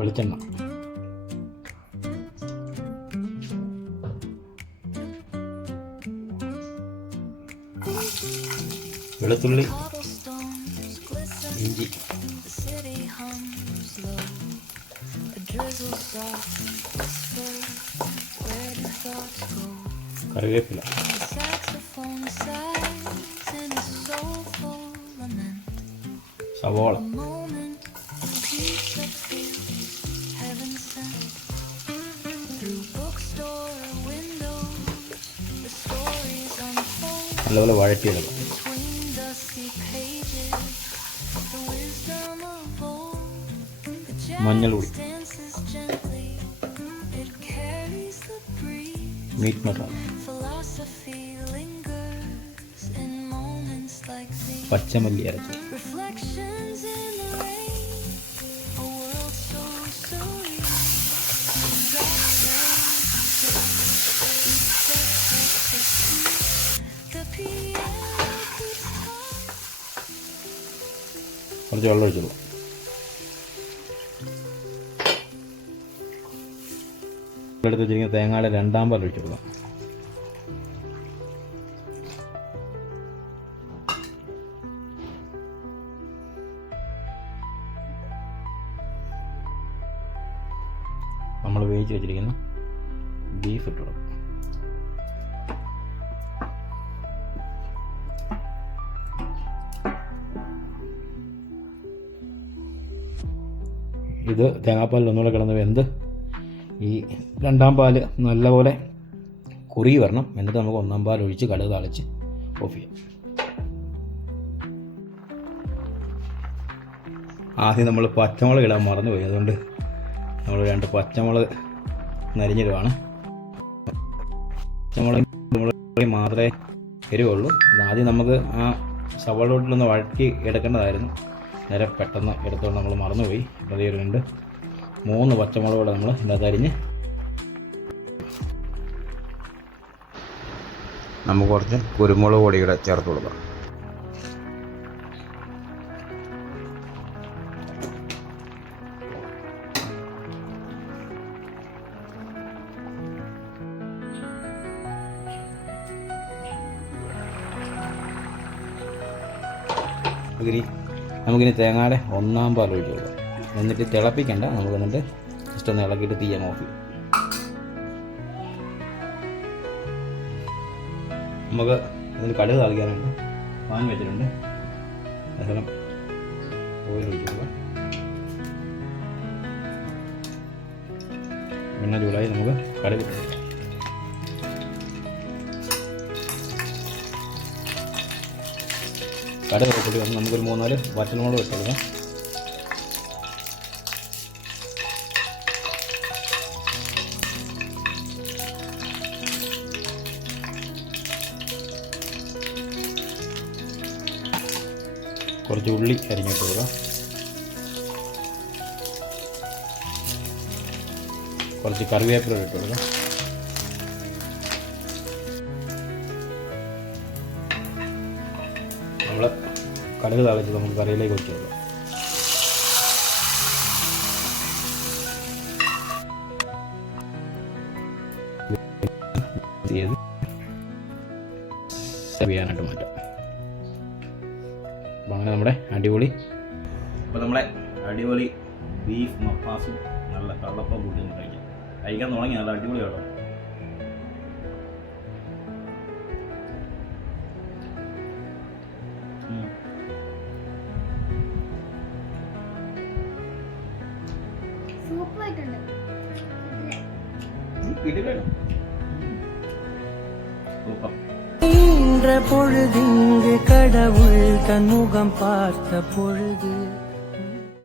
വെളിച്ചെണ്ണ, വെളുത്തുള്ളി, ഇഞ്ചി, കറിവേപ്പില, സവോള, നല്ലപോലെ വഴറ്റിയെടുക്കും. മഞ്ഞൾപ്പൊടി, മീറ്റ് മസാല, പച്ചമല്ലി അരച്ച്, കുറച്ച് വെള്ളം ഒഴിച്ചോളൂ. എടുത്ത് വെച്ചിരിക്കുന്ന തേങ്ങയുടെ 2 പാൽ ഒഴിച്ചു കൊടുക്കാം. നമ്മൾ വേവിച്ച് വെച്ചിരിക്കുന്ന ബീഫ് ഇട്ട് കൊടുക്കും. ഇത് തേങ്ങാപ്പാലിൽ ഒന്നുകൂടെ കിടന്ന് വെന്ത് ഈ 2 പാല് നല്ലപോലെ കുറുകി വരണം. എന്നിട്ട് നമുക്ക് 1 പാൽ ഒഴിച്ച് കടുക് താളിച്ച് ഓഫ് ചെയ്യാം. ആദ്യം നമ്മൾ പച്ചമുളക് ഇടാൻ മറന്നുപോയി, അതുകൊണ്ട് നമ്മൾ 2 പച്ചമുളക് നരിഞ്ഞിടുവാണ്. പച്ചമുളക് മാത്രമേ എരിവുള്ളൂ. ആദ്യം നമുക്ക് ആ സവാളോട്ടിലൊന്ന് വഴറ്റി എടുക്കേണ്ടതായിരുന്നു. നേരെ പെട്ടെന്ന് എടുത്തുകൊണ്ട് നമ്മൾ മറന്നുപോയി. അപ്പോൾ 3 പച്ചമുളക് കൂടെ നമ്മൾ ഇതിനകത്ത് അരിഞ്ഞ് നമുക്ക് കുറച്ച് കുരുമുളക് പൊടി കൂടെ ചേർത്ത് കൊടുക്കാം. നമുക്കിനി തേങ്ങയുടെ 1 പാൽ ഒഴിച്ച് കൊടുക്കാം. എന്നിട്ട് തിളപ്പിക്കണ്ട, നമുക്ക് എന്നിട്ട് ജസ്റ്റ് ഒന്ന് ഇളക്കിയിട്ട് തീയാൻ ഓഫ് ചെയ്യും. നമുക്ക് അതിന് കടുക് താളിക്കാനുണ്ട്. പാൻ വെച്ചിട്ടുണ്ട്. ശേഷം ഓയിൽ ഒഴിച്ച് കൊടുക്കാം. എണ്ണ ചൂടായി നമുക്ക് കടുക് ഇട്ട് കൊടുക്കാം. കടുക് പൊടി വന്ന് നമുക്കൊരു 3-4 വറ്റൽമുളക് ഇട്ട് കൊടുക്കാം. കുറച്ച് ഉള്ളി അരിഞ്ഞിട്ട് കൊടുക്കാം. കുറച്ച് കറിവേപ്പില ഇട്ട് കൊടുക്കാം. നമ്മൾ കടുക് താളിച്ച് നമുക്ക് കറിയിലേക്ക് ഒഴിച്ച് കൊടുക്കാം. സെർവ് ചെയ്യാനായിട്ട് മാറ്റാം. അപ്പോൾ അങ്ങനെ നമ്മുടെ അടിപൊളി ബീഫ് മപ്പാസും നല്ല കള്ളപ്പം കൂട്ടി കഴിക്കാൻ തുടങ്ങി. നല്ല അടിപൊളിയാണ്. பொழுது கடவுள் தன் முகம் பார்த்த பொழுது